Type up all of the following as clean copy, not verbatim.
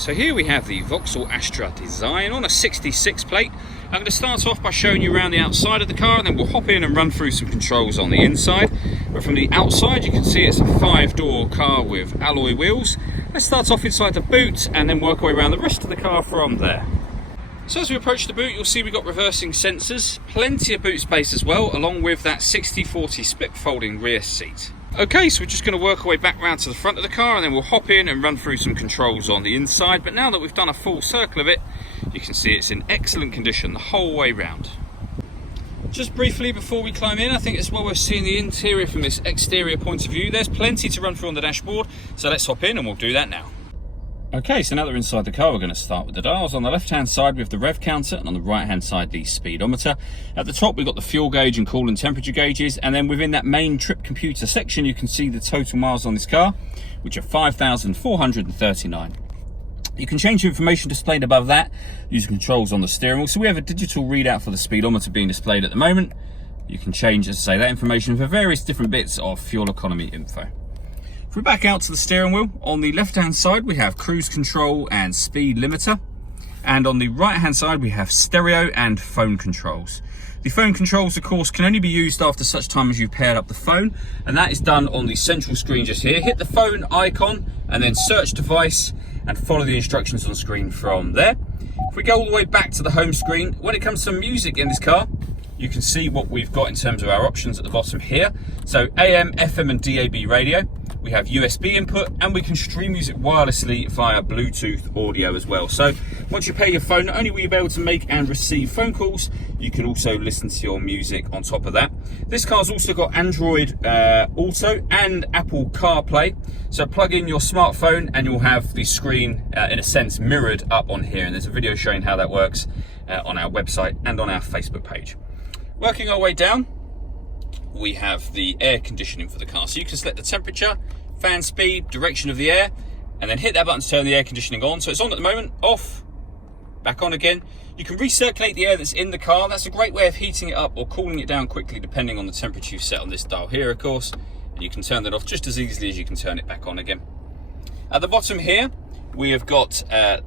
So here we have the Vauxhall Astra design on a 66 plate. I'm going to start off by showing you around the outside of the car, and then we'll hop in and run through some controls on the inside. But from the outside you can see it's a 5-door car with alloy wheels. Let's start off inside the boot and then work our way around the rest of the car from there. So as we approach the boot, you'll see we've got reversing sensors, plenty of boot space as well, along with that 60/40 split folding rear seat. Okay, so we're just going to work our way back round to the front of the car, and then we'll hop in and run through some controls on the inside. But now that we've done a full circle of it, you can see it's in excellent condition the whole way round. Just briefly before we climb in, I think it's well worth seeing the interior from this exterior point of view. There's plenty to run through on the dashboard, so let's hop in and we'll do that now. Okay, so now that we're inside the car, we're going to start with the dials. On the left-hand side, we have the rev counter, and on the right-hand side, the speedometer. At the top, we've got the fuel gauge and coolant temperature gauges, and then within that main trip computer section, you can see the total miles on this car, which are 5,439. You can change the information displayed above that using controls on the steering wheel. So we have a digital readout for the speedometer being displayed at the moment. You can change, as I say, that information for various different bits of fuel economy info. If we back out to the steering wheel, on the left-hand side we have cruise control and speed limiter, and on the right-hand side we have stereo and phone controls. The phone controls, of course, can only be used after such time as you've paired up the phone, and that is done on the central screen just here. Hit the phone icon and then search device and follow the instructions on screen from there. If we go all the way back to the home screen, when it comes to music in this car, you can see what we've got in terms of our options at the bottom here. So AM, FM and DAB radio. We have USB input, and we can stream music wirelessly via Bluetooth audio as well. So once you pair your phone, not only will you be able to make and receive phone calls, you can also listen to your music on top of that. This car's also got Android Auto and Apple CarPlay. So plug in your smartphone and you'll have the screen, in a sense, mirrored up on here. And there's a video showing how that works on our website and on our Facebook page. Working our way down, we have the air conditioning for the car. So you can select the temperature, fan speed, direction of the air, and then hit that button to turn the air conditioning on. So it's on at the moment, off, back on again. You can recirculate the air that's in the car. That's a great way of heating it up or cooling it down quickly, depending on the temperature you've set on this dial here, of course. And you can turn that off just as easily as you can turn it back on again. At the bottom here, we have got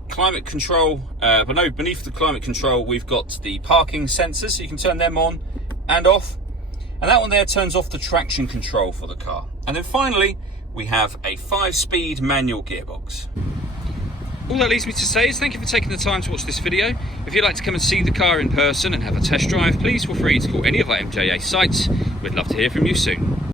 climate control, but no, beneath the climate control, we've got the parking sensors, so you can turn them on and off. And that one there turns off the traction control for the car. And then finally, we have a 5-speed manual gearbox. All that leaves me to say is thank you for taking the time to watch this video. If you'd like to come and see the car in person and have a test drive, please feel free to call any of our MJA sites. We'd love to hear from you soon.